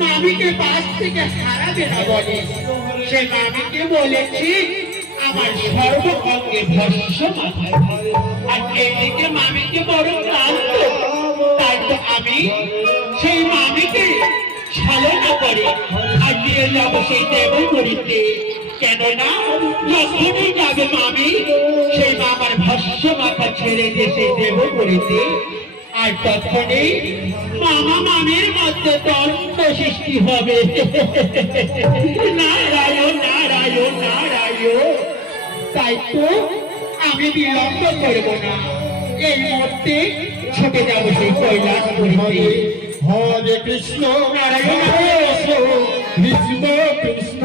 মামিকে পাশ থেকে হারাবে না বলে সে মামিকে বলেছি আমার সর্ব অঙ্গে ভস্য মাথায় আর এইদিকে মামিকে বড় ক্লান্ত তাই তো আমি সেই মামিকে ছলনা করে আর দিয়ে যাবো সেই দেব করিতে কেননা যখনই যাবে মামি সেই মামার ভস্য মাথা ছেড়ে দিয়ে সেই দেব করিতে আর তখনই মামা মামির মধ্যে দ্বন্দ্ব সৃষ্টি হবে। নারায়ণ নারায়ণ নারায়ণ। তাই তো আমি বিলম্ব করব না, এই মুহূর্তে ছুটে যাবো সেই কৈলাস করিতে। হরে কৃষ্ণ নারায়ণ কৃষ্ণ কৃষ্ণ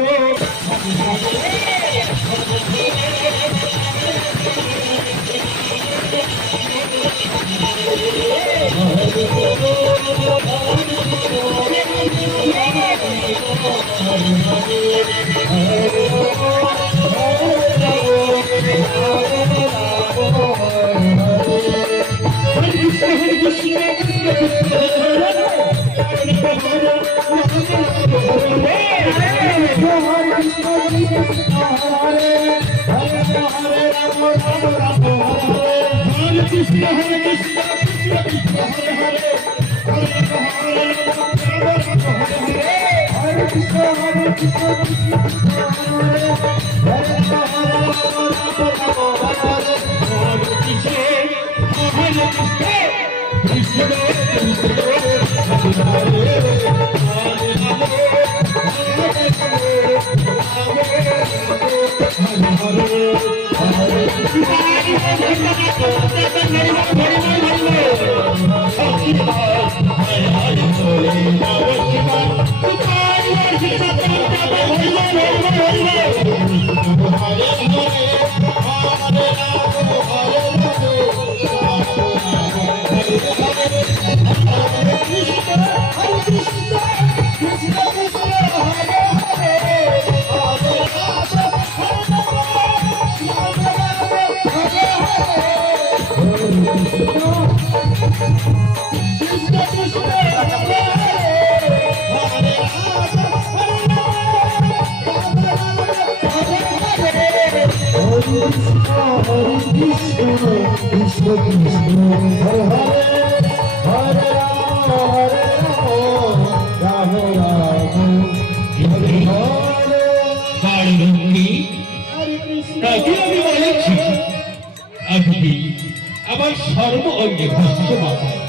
আমার সর্ব অঙ্গে ভস্য মাথায়,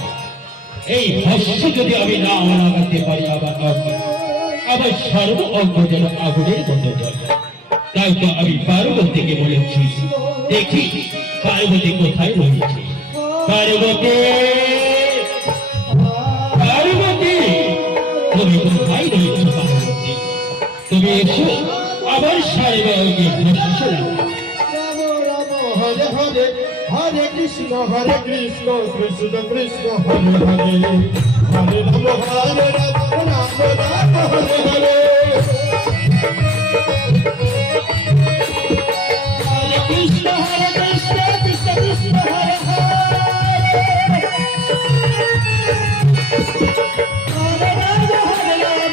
এই ভস্য যদি আমি না লাগাতে পারি আমার সর্ব অঙ্গ যেন আগুনের মতো জ্বলে। তাই তো আমি পার্বতীকে বলেছি, দেখি পার্বতী কোথায় রয়েছে। পার্বতী পার্বতী তুমি কোথায় রয়েছ? পার্বতী তুমি এসো, আমার সর্ব অঙ্গে ভস্য লাগা। Hare Hare Hare Krishna Krishna Krishna Hare Hare Hare Ram Ram Ram Hare Hare Hare Krishna Krishna Krishna Hare Hare Hare Ram Ram Hare Hare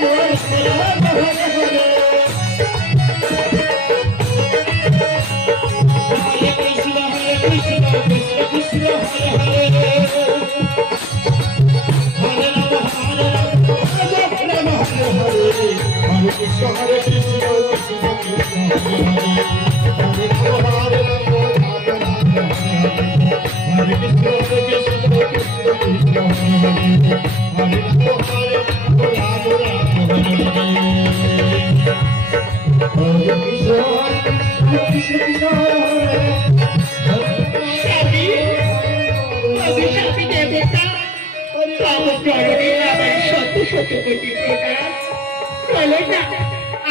Hare Krishna, Krishna Krishna, Hare Hare, Hare Krishna, Krishna Krishna, Hare Hare, Hare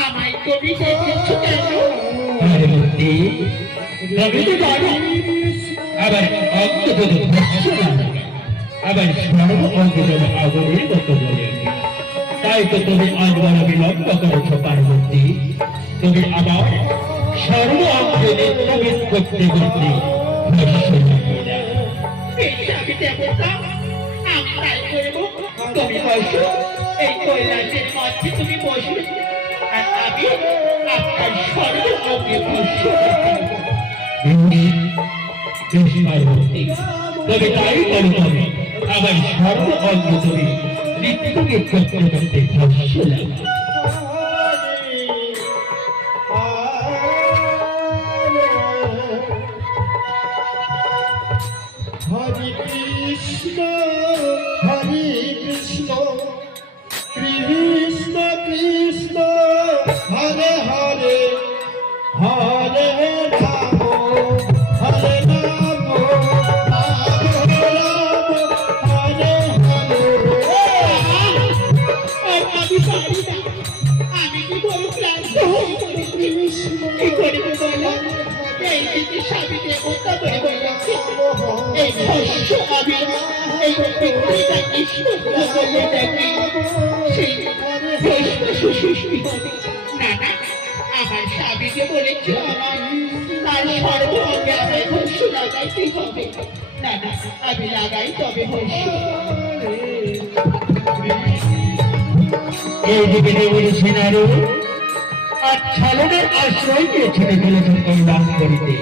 আমায় তুমি দেখেছ কেন? আমি তো জানি আবার অঙ্গ আবার সর্ব অঙ্গ আগুনের মতো বলে তাই তো তুমি আজবার বিলম্ব করেছ পার্বতী তুমি আবার সর্ব অঙ্গে নিত্যবিদ করতে করতে আমি দেবতা আমি তাই করবো। তুমি বসো এই কৈলাসের মধ্যে তুমি বসবে আর আমি আপনার সর্ব অঙ্গে ভস্য পার্বতী তবে তাই করো তবে আবার সর্ব অঙ্গ তুমি নিত্যবিদ করতে করতে ভস্য লাগবে Hare Krishna, Hare Krishna, Krishna Krishna, Hare Hare, Hare Rama, Hare Rama, Rama Rama, Hare আমি পারি না, আমি কি বড় ক্লান্ত হয়ে পড়েছি। কি করিব বলো? এই দিকে স্বামী দেবতা বলে বলেছে এই ভস্য আমি এই বিক্রিটা ঈশ্বর বলে দেখি সেই ভস্য সুসৃষ্টি হবে। না না, আমার স্বামীকে বলেছে আমার তার সর্ব অঙ্গে আমায় ভস্য লাগাইতেই হবে। না না, আমি লাগাই তবে ভস্য। এই দিকে দেবী সেনারু আর ছলনের আশ্রয় দিয়ে ছেড়ে চলেছেন কৈলাস করিতে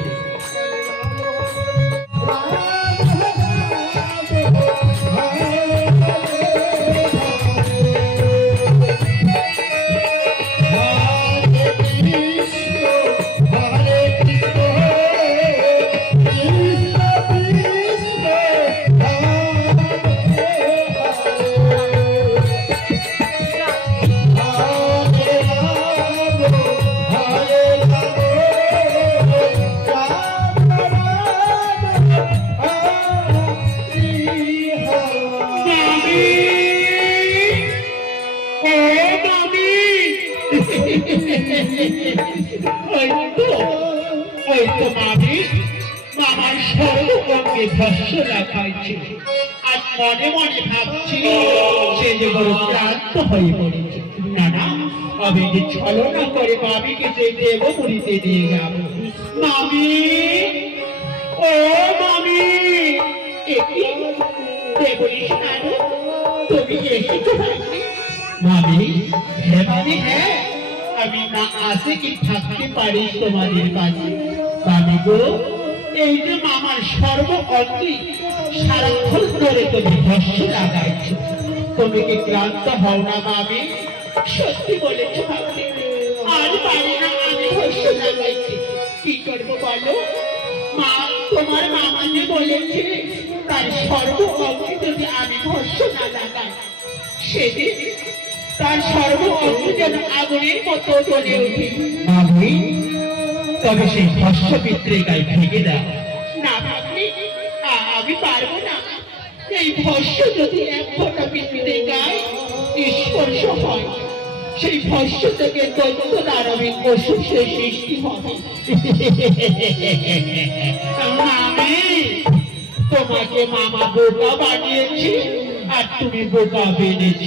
ওই তো মামি মামার সর্ব অঙ্গে ভস্য লাগাইছে আর মনে মনে ভাবছি সে যে বড় ক্লান্ত হয়ে পড়েছে। না না, আমি যে ছলনা করে মামিকে যে দেবপুরীতে দিয়ে যাব। মামি, ও মামি, একি দেবরিস না, তুমি এসেছো ভাবছি। মামি হ্যাঁ মামি, হ্যাঁ, আমি না আসে কি থাকতে পারি তোমাদের কাছে। মামি গো, এই যে মামার সর্ব অঙ্গে সারাক্ষণ ধরে তুমি ভস্য লাগাইছ, তুমি কি ক্লান্ত হও না মামি? সত্যি বলেছ মামি, আর পারি না আমি ভস্য লাগাইছি। কি করবো বলো? মা, তোমার মামা যে বলেছে তার সর্ব অঙ্গে যদি আমি ভস্য না লাগাই সেদিন তার সর্ব অঙ্গ যেন আগুনের মতো জ্বলে ওঠে। মামি তবে সেই ভস্য পিতৃকায় ভেঙে দাও। না ভাবলি আমি পারবো না। এই ভস্য যদি এক ফোঁটা পৃথিবীতে গায়ে স্পর্শ হয় সেই ভস্য থেকে দৈত্য দানবিক অসুরের সৃষ্টি হবে। আমি তোমাকে মামা বোকা বানিয়েছি আর তুমি বোকা বেঁধেছ।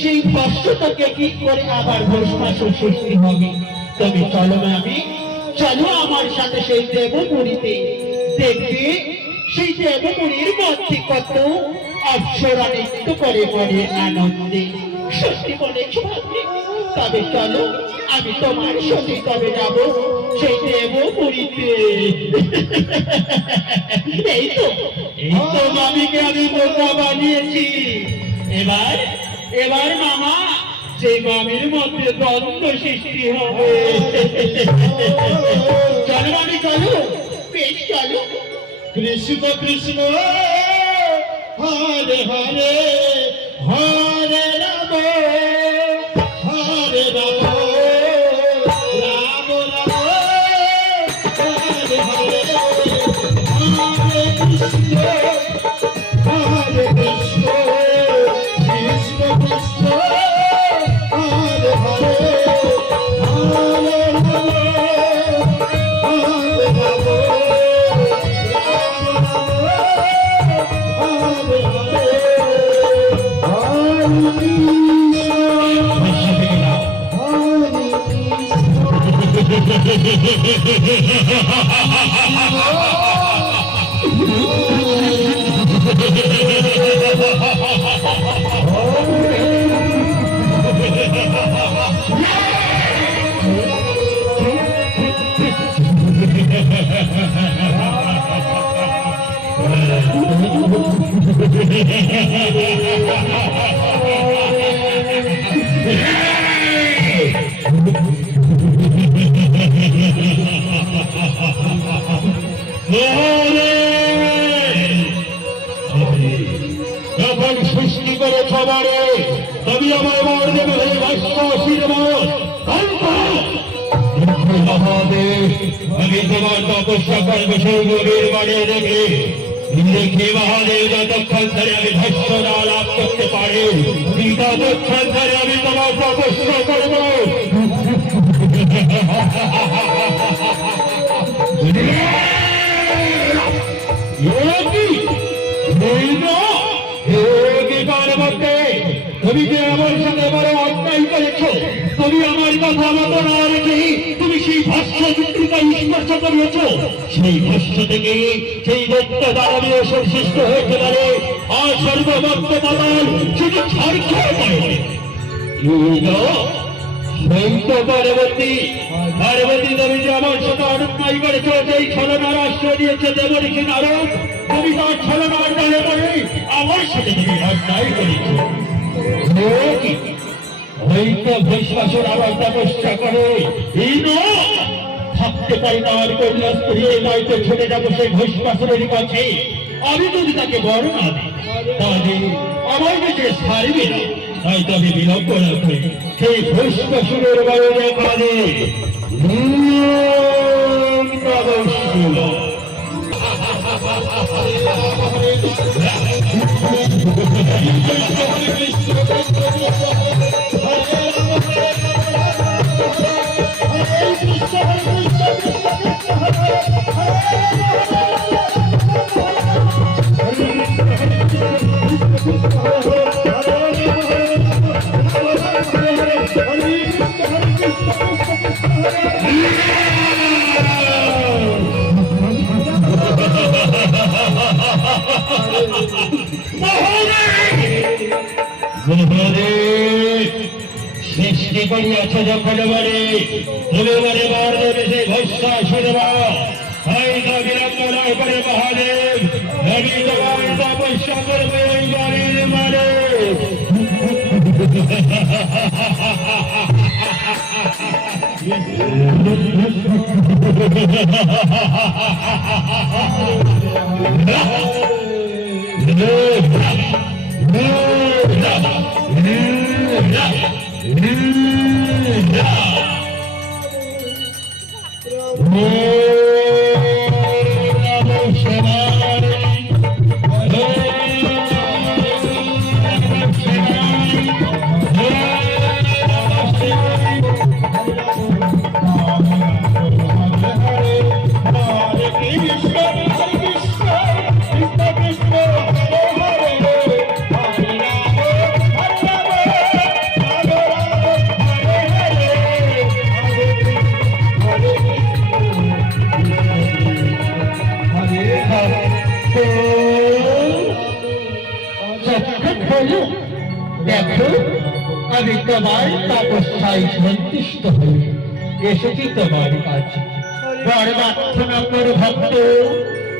সেই ভস্যটাকে কি করে আবার ভস্মাসুর সৃষ্টি হবে? তবে চলো না, আমি চলো আমার সাথে সেই দেবপুরীতে, দেখবে সেই দেবপুরীর মধ্যে কত অপ্সরা নৃত্য করে মনে আনন্দে। সত্যি বলেছ ভাবি? তবে চলো, আমি তোমার সঙ্গে তবে যাব সেই দেবপুরীতে। এই তো মামিকে আমি বোকা বানিয়েছি। এবার এবার মামা সেই মামির মধ্যে দ্বন্দ্ব সৃষ্টি হবে। চলো মামি চলো, বেশ চলো। কৃষ্ণ কৃষ্ণ হরে হরে হরে রাম হরে রাম রাম রাম হরে হরে হরে কৃষ্ণ হরে কৃষ্ণ কৃষ্ণ কৃষ্ণ হরে হরে হরে রাম হরে রাম যখন সৃষ্টি করে সবারে তবে আমার মার দেবে হয়ে ভাষ্য আশীর্বাদ। মহাদেব, আমি তোমার তপস্যা করবো সেই গভীর বাড়ি রেখে দেখি মহাদেব যতক্ষণ ধরে আমি ভাষ্য না লাভ করতে পারি ততক্ষণ ধরে আমি তোমার তপস্যা করবো। তুমি যে আমার সাথে বড় অন্যায় করেছ, তুমি আমার কথা মতো না রেখে তুমি সেই ভাষ্য চিত্রিকা স্পর্শ করিয়েছ। সেই ভাষ্য থেকে সেই দত্ত দানবীয় সৃষ্ট হয়েছে বলে আর সর্বভক্ত মাতাল শুধু ছাড়খাড় করে। পার্বতী তুমি যে আমার সাথে অন্যায় করেছ, সেই ছলনার আশ্রয় দিয়েছে দেবঋষি নারদ। তুমি তার ছলনার দায়ে পড়ে আমার সাথে তুমি অন্যায় করেছ। ভস্মাসুর আবার তপস্যা করে থাকতে পারি না আর কন্যা স্ত্রী নয়তো ছুটে যাবো সেই ভস্মাসুরের কাছে। আমি যদি তাকে বড় না দিই তাহলে আমার কাছে ছাড়বে না, হয়তো আমি বিলম্ব না করি সেই ভস্মাসুরের বড় দেখানে সৃষ্টি করিয়াছ যখন বলে তুমি বলে বার দেবে সেই ভস্মাসুর হয়তো বিলম্ব নয় করে মহাদেব আমি তোমার তপস্যা করবে ওই বাড়ির মানে। সক্ষম হলো। দেখো, আমি তোমার তপস্যায় সন্তুষ্ট হই, এসেছি তোমার কাছে। বড় প্রার্থনা করো ভক্ত,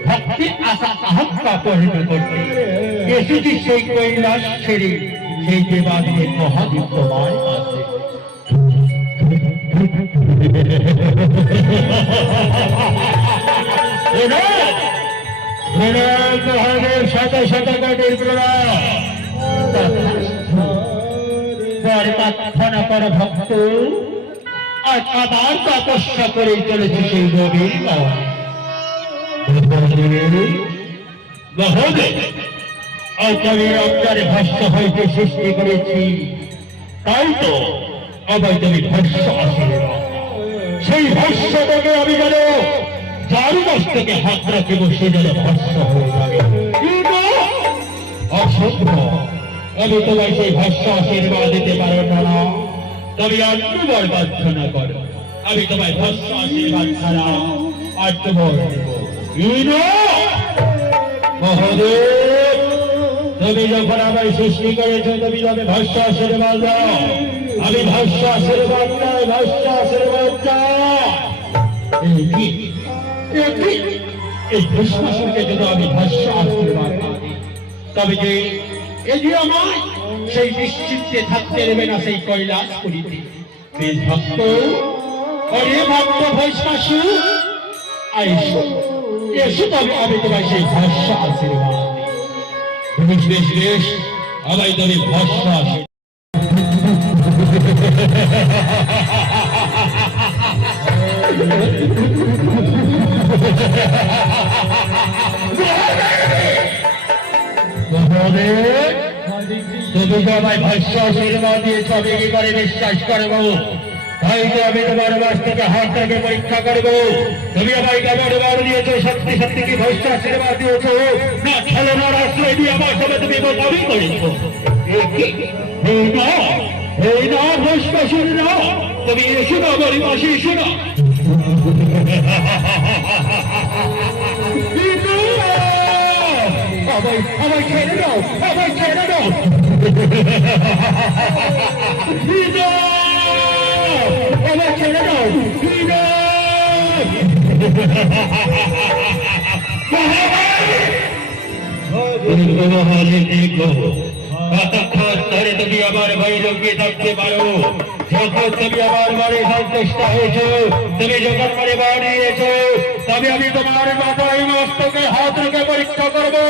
ভক্তি আশা আহ্বা পূর্ণ করতে এসেছি সেই কৈলাস ছেড়ে, সেই দেবাদিদেব মহাদেব তোমার কাছে। মহাদেব শত শত কোটির প্রণাম। বড় প্রার্থনা করো ভক্ত, আজ আবার তপস্যা করে চলেছে সেই গভীর মহোদয়। আজ আমি রক্তের ভস্য হইতে সৃষ্টি করেছি, তাই তো আবার তুমি ভস্য আসলে সেই ভস্য থেকে আমি যেন যার মস্তকে হাত রাখিব সে যেন ভস্য হয়ে যাবে। অসম্ভব, আমি তোমায় সেই ভস্য আশীর্বাদ দিতে পারো না। তবে অন্যবার প্রার্থনা করো, আমি তোমায় ভস্য আশীর্বাদ ছাড়া অন্যবার দেব। মহোদয়, তুমি যখন আমায় সৃষ্টি করেছ, তুমি তবে ভস্য আশীর্বাদ দাও। আমি ভস্য আশীর্বাদ চাই, ভস্য আশীর্বাদ চাই। এই ভস্মাসুরকে যদি আমি ভস্য আশীর্বাদ না দিই, তবে যে এটি আমায় সেই নিশ্চিন্তে থাকতে দেবে না সেই কৈলাস করিতে। ভক্ত, অরে ভক্ত ভস্মাসুর, এসো এসো, তবে আমি তোমায় সেই ভস্য আশীর্বাদ দিই। বেশ বেশ বেশ, আমায় তবে ভস্য আশীর্বাদ। তুমি তো আমায় ভস্য আশীর্বাদ দিয়েছ, আমি কি করে বিশ্বাস করবো? হয়তো আমি তোমার বাস থেকে হাতটাকে পরীক্ষা করবো। তুমি আমায় কেমন বার দিয়েছ, সত্যি সত্যি কি ভস্য আশীর্বাদ দিয়েছ না ছলনার আশ্রয় দিয়ে আমার সাথে তুমি বোঝাবি করেছ? এই না ভস্মাসুর না, তুমি এসো না আমার পাশে, এসো না। আমায় ছেড়ে দাও, আমায় ছেড়ে দাও। আমায় ছেড়ে দাও। তুমি আমার ভাই লোককে থাকতে পারো, যখন তুমি আমার বাড়ি সন্তুষ্ট হয়েছ, তুমি যখন মানে বাড়িয়েছ, তবে আমি তোমার মাথায় মস্তকে হাত রেখে পরীক্ষা করবো।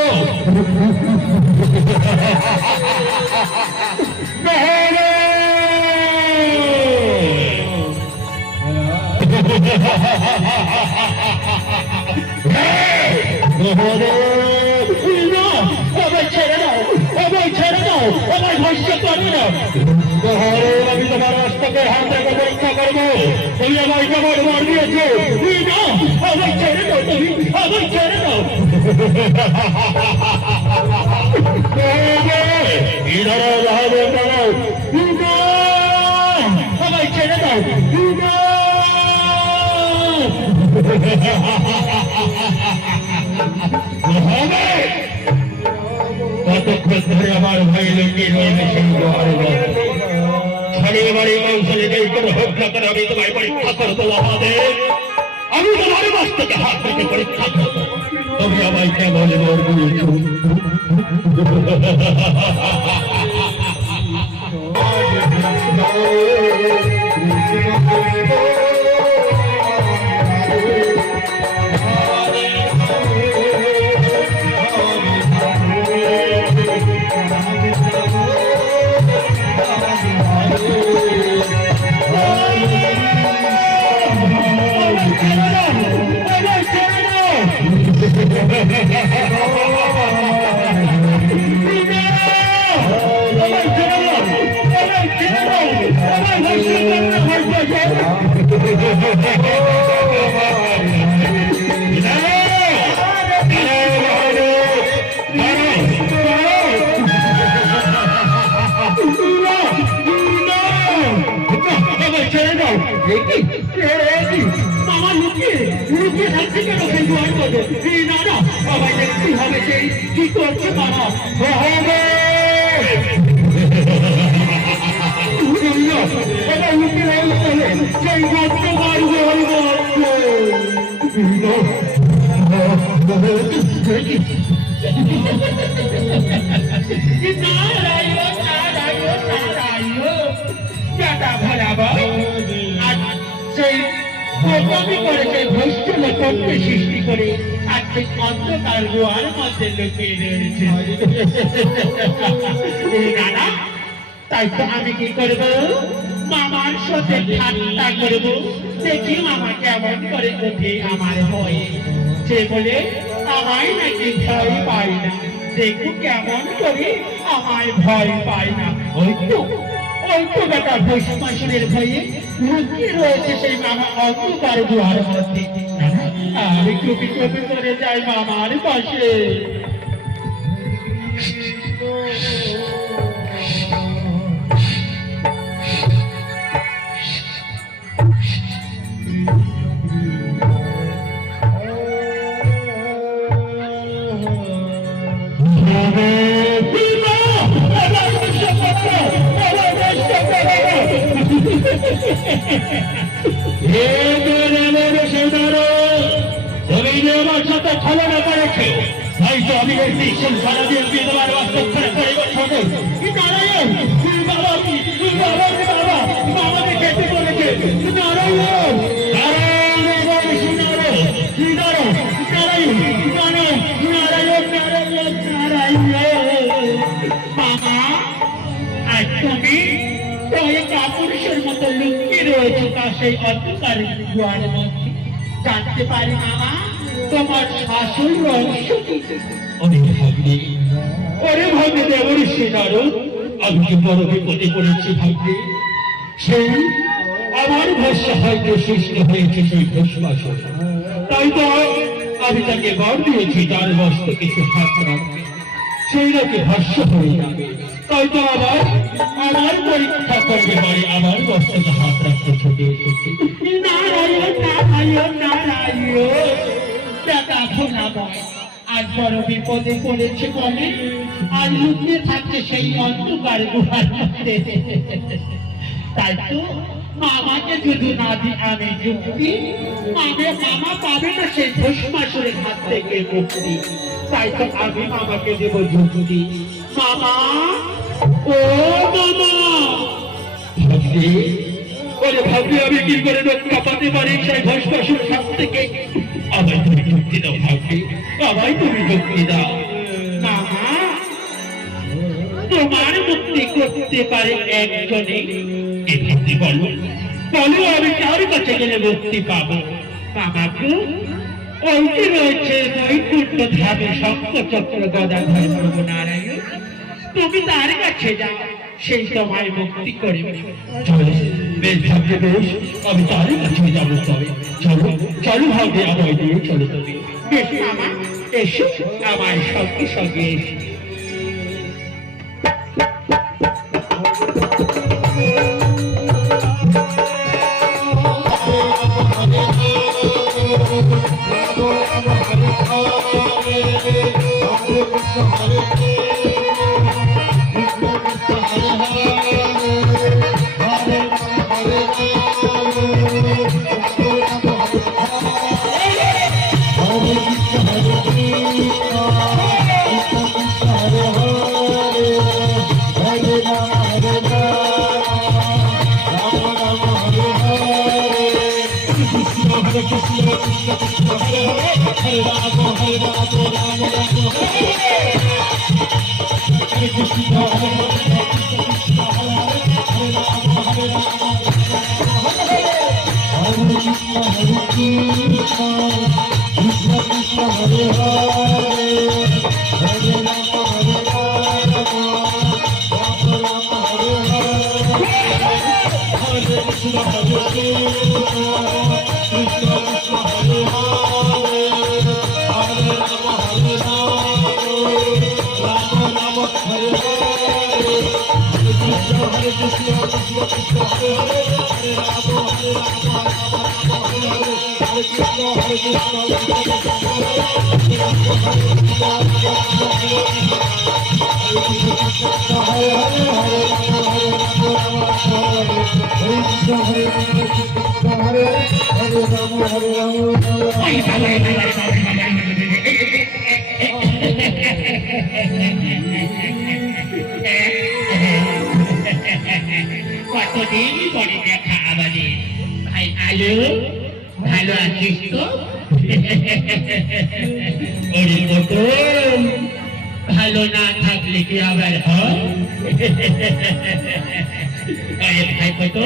ছেড়ে দাও, আমায় ছেড়ে দাও, আমায় ভস্য করবে না। আমি তোমার মস্তকে হাত রেখে পরীক্ষা করবো, তুমি আমায় কেমন বার দিয়েছ? আমায় ছেড়ে দাও, তুমি আমায় ছেড়ে দাও। আমায় ছেড়ে দাও। কতক্ষণ ধরে আমার ভাই লোকের ছাড়িয়ে বাড়ি কৌশলে যেই করে হোক না করে আমি তোমায় পরীক্ষা করবো। আমি তোমার মস্তকে হাত রেখে পরীক্ষা করবো, তুমি আমায় কেমন বর দিয়েছ? লুকিয়ে থাকছে কেন সেই দুয়ার মধ্যে? না না, আমায় দেখতেই হবে সেই কি করছে মামা। সেই গল্প মারবো নারায়ণ নারায়ণ নারায়ণ দাদা ভোলাবো আজ সেই প্রকৃতি করে সেই ভ্রষ্ট লোককে সৃষ্টি করে আজ সেই অন্ধকার গুহার মধ্যে লুকিয়ে রয়েছে নানা তাই তো আমি কি করবো মামার সাথে ঠাট্টা করবো দেখি মামা কেমন করে ওঠে আমার ভয়ে সে বলে আমায় নাকি ভয় পাই না দেখো কেমন করে আমায় ভয় পাই না ওই তো বেটা ভস্মাসুরের ভয়ে লুকিয়ে রয়েছে সেই মামা অন্ধকার দুয়ার মধ্যে আমি টুপি টুপি করে যাই মামার পাশে আমার সাথে ছলনা করেছে তাই তো আমি এই দৃশ্যম সারা দিয়ে বিধবার বাস্তবখানে করে বছর নারায়ণ তুই বাবা কি তুই বাবা রে বাবা বাবাকে খেতে বলেছে নারায়ণ মামা আজ তুমি ওই কাপুরুষের মতো লুকিয়ে রয়েছে তা সেই অন্ধকার দুয়ারের মধ্যে জানতে পারি মামা তোমার শাশুর রহস্য কি ওরে ভাগ্নে দেবঋষি নারদ আমি যে বড় বিপদে পড়েছি ভাগ্নে সেই আমার ভস্য হয়তো সৃষ্টি হয়েছে সেই ভস্মাসুর তাই তো আমি তাকে বর দিয়েছি যার বস্ত কিছু হাত রাখবে সেই নাকি ভস্য হয়ে যাবে তাই তো আমার পরীক্ষা করবে পারে আমার বস্ত্রকে হাত রাখতে ছুটে এসেছি নারায়ণ নারায়ণ নারায়ণ দাদা ভোলাবো আজ বড় বিপদে পড়েছে বলে আর লুকিয়ে থাকছে সেই অন্ধকার গুহার মধ্যে তাই তো মামাকে যদি না দিই আমি যুক্তি মামা পাবে না সেই ভস্মাসুরের হাত থেকে মুক্তি তাই তো আমি মামাকে দেব যুক্তি মামা ও মামা ভাবছি ওরে ভাবছি আমি কি করে রক্ষা পাতে পারি সেই ভস্মাসুর হাত থেকে আমায় তুমি যুক্তি দাও ভাবছি আমায় তুমি যুক্তি দাও মামা তোমার মুক্তি করতে পারে একজনে কি ভাবছি বলো বলো আমি কার কাছে গেলে মুক্তি পাবো বাবাকে ওইটি রয়েছে বৈকুণ্ঠ ধামে শঙ্করচক্র গদাধর প্রভু নারায়ণ তুমি তার কাছে যাও সেই তোমায় মুক্তি করবে চলো বেশ ভাবছে বেশ আমি তার কাছে যাবো তবে চলো চলো ভাববে আমায় দিয়ে চলো তুমি বেশ মামা এসো আমার সঙ্গে সঙ্গে এসো Hare কতদিন পরে দেখা আমাদের ভাই। ভালো ভালো আছিস তো? ওরে পটল, ভালো না থাকলে কি আবার হয়? আরে ভাই কত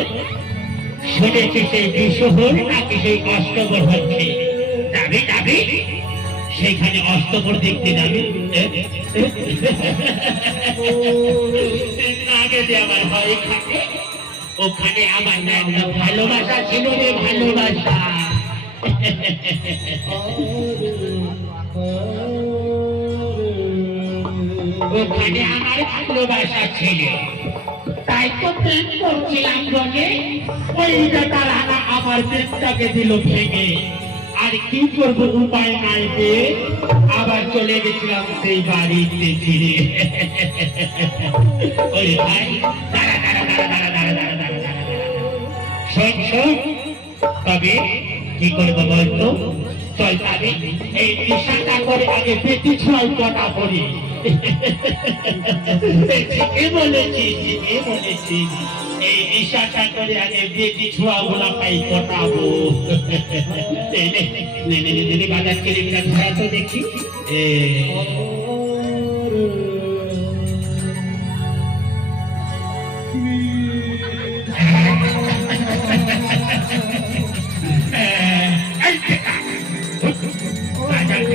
শুনেছি সেই বিশ্বহর নাকি সেই অষ্টমর হচ্ছে, যাবি যাবি সেখানে অষ্টমর দেখতে যাবি? না গেলে আমার ভয় থাকে। ওখানে আমার না একটা ভালোবাসা ছিল রে, ভালোবাসা। ওখানে আমার ভালোবাসা ছিল, তাই তো প্রেম করছিলাম বলে ওইটা তার আমার প্রেমটাকে দিল ভেঙে। আর কি করবো, উপায় নাই যে আবার চলে গেছিলাম সেই বাড়িতে ফিরে। ওই ভাই দাঁড়া দাঁড়া দাঁড়া দাঁড়া দাঁড়া দাঁড়া দাঁড়া দাঁড়া শোন শোন, তবে কি করবো বলতো? চল তবে এই নেশাটা করে আগে পেটি ছয় কটা করি। ঠিকই বলেছিস, ঠিকই বলেছিস। এই নেশাটা করে আগে পেটি ছোঁয়া গোলা পাই কটাবো। বাজার কেলেটা ধরা তো দেখি।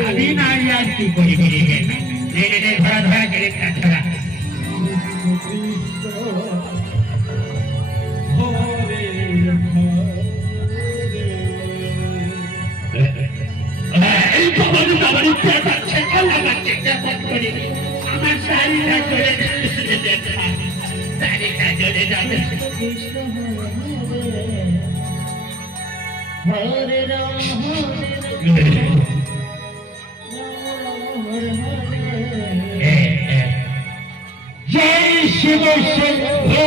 খাবি না আর কি করি ধরা ধরা কেলেটা ধরা। আমার শাড়িটা চলে শাড়িটা চলে যাবে। জয় শিব শম্ভু।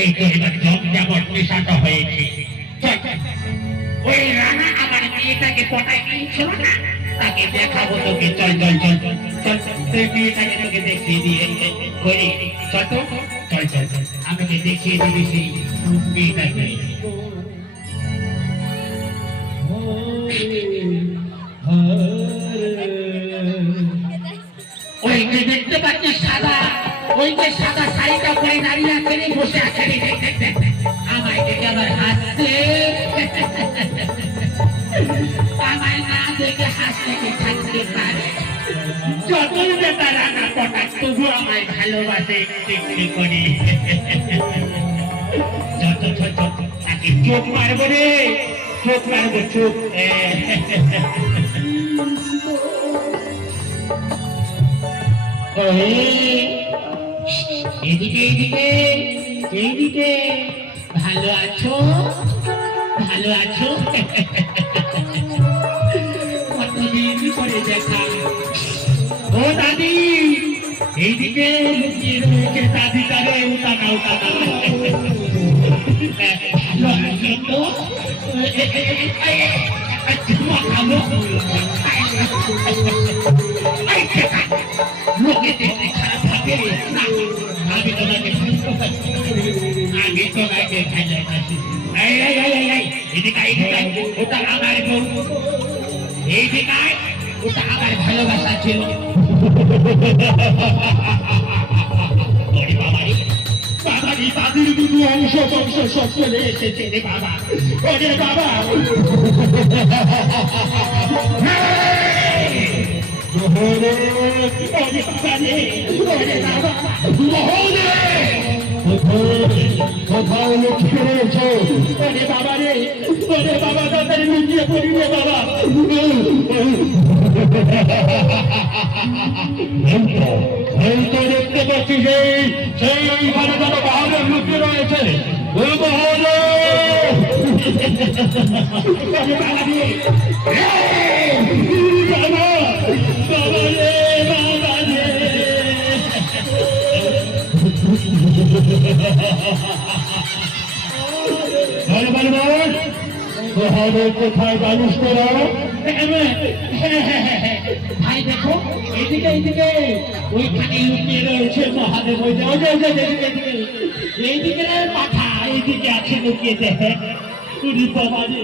এই তো এবার জমজমাট নেশাটা হয়েছে। ওই রানা আমার মেয়েটাকে পটাই নিয়েছিল না, তাকে দেখাবো তোকে। চল চল চল চল তুই মেয়েটাকে তোকে দেখিয়ে দিয়ে করি। চল তো চল চল চল আমাকে দেখিয়ে দিবি সেই মেয়েটাকে। ওই যে দেখতে পাচ্ছিস সাদা, ওই যে সাদা শাড়িটা পরে দাঁড়িয়ে আছে, বসে আছে, আমায় দেখে আবার হাসছে। আমায় না দেখে হাসলে কি থাকতে পারে? যতই বেটা রানা পটাক তবু আমায় ভালোবাসে একটু করি। যত ছোট তাকে চোখ মারবো রে, চোখ মারবো, চোখ। এদিকে এদিকে এইদিকে, ভালো আছো? ভালো আছো? কতদিন করে দেখা। ও দাদি এইদিকে লুকিয়ে রয়েছে, দাদিটারে উঠানা উঠানা। ভালো আছে তো? লোকে দেখতে খারাপ ভাবে না, আমি তোমাকে আমি তোমাকে ভালোবাসি। এদিকে ওটা আমার বউ, এইদিকে ওটা আমার ভালোবাসা ছিল। বাবারি তাদের দুটো অংশ বংশ সব চলে এসেছে রে বাবা, ওরে বাবা। ওরে বাবা রে, ওরে বাবা, কোথায় লুকিয়ে রয়েছে? ওরে বাবা রে, ওরে বাবা, তাদের লুকিয়ে পড়ি রে বাবা। এই তো দেখতে পাচ্ছি সেই ঘরে যেন বাহাদুর লুকিয়ে রয়েছে। ওই বাহাদুর! ওরে বাবা রে, বাবা! বাবা রে, বাবা রে! বাহাদুর কোথায় জানিস তোরা? ভাই দেখো, এদিকে এদিকে ওইখানে লুকিয়ে রয়েছে মহাদেব। ওই যে ওই যে এদিকে এদিকে, এইদিকে মাথা এইদিকে আছে লুকিয়ে। দেখে উনি বাবা রে,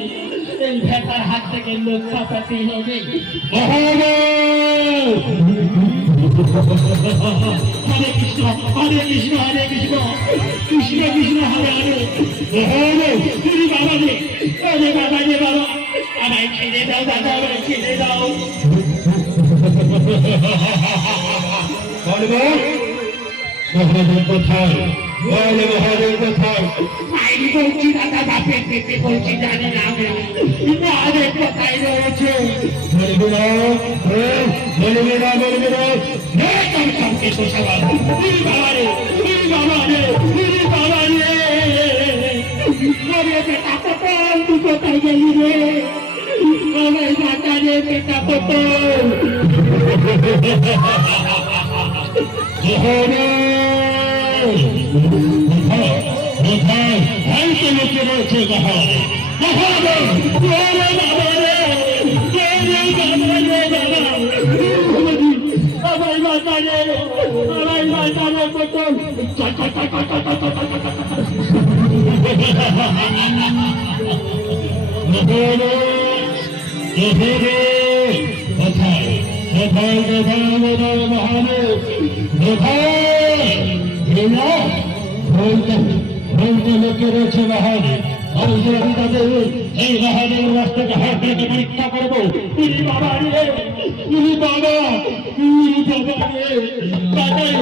এই ভেতার হাত থেকে লোক পাঠাতে হবে। হরে কৃষ্ণ, হরে কৃষ্ণ, হরে কৃষ্ণ, কৃষ্ণ কৃষ্ণ, হরে হরে। উনি বাবা রে, ওরে বাবা রে বাবা, আমায় ছেড়ে দাও দাদা, আমায় ছেড়ে দাও। মহাদেব কোথায়? বলে মহাদেব কোথায়? আমি বলছি দাদা, বাপের পেটে বলছি, জানি না আমরা। মহাদেব কোথায় রয়েছে? বলবি না, বলবি না, বলবি না। একদম সঙ্গে তো সবার। উনি বাবা রে, উনি বাবা রে, উনি বাবা রে। ওরে বেটা পটল, তুই কোথায় গেলি রে? ওরে বাবা রে, বেটা পটল। কোথায়? এই তো লুকিয়ে রয়েছে মহাদেব। মহাদেব! ওরে বাবা রে, ওরে বাবা রে বাবা। আমার বাবা রে, আমার বাবা রে পটল। চল চল চল চল চল চল চল চল চল। কোথায়? কোথায় কোথায় আমাদের মহাদেব? কোথায়? বলতে লোকে রয়েছে মহাদেব। আমি যে আমি তাদের এই মহাদেব রাস্তাকে হাত রেখে পরীক্ষা করবো। উনি বাবা রে, উনি বাবা, উনি বাবা রে, বাবাই।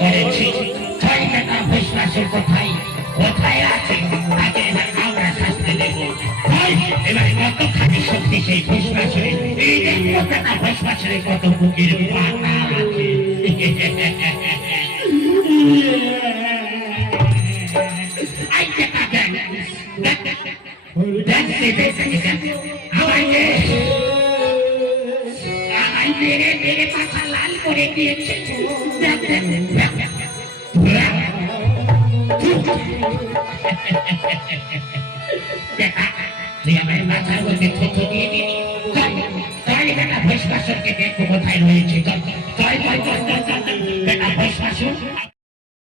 করেছি ছয় টাকা বিশ্বাসের কোথায় কোথায় আছে, তাকে এবার আমরা শাস্তি দেব। এবার কত খানি শক্তি সেই বিশ্বাসের, এই যে কত টাকা বিশ্বাসের কত বুকের পাতা আছে। আই টাকা দেন, আমায় মেরে মেরে পাছা লাল করে দিয়েছে। তুই আমার মাথার মধ্যে থুতু দিয়ে দিবি। বেটা ভস্মাসুরকে দেখবো কোথায় রয়েছে। বেটা ভস্মাসুর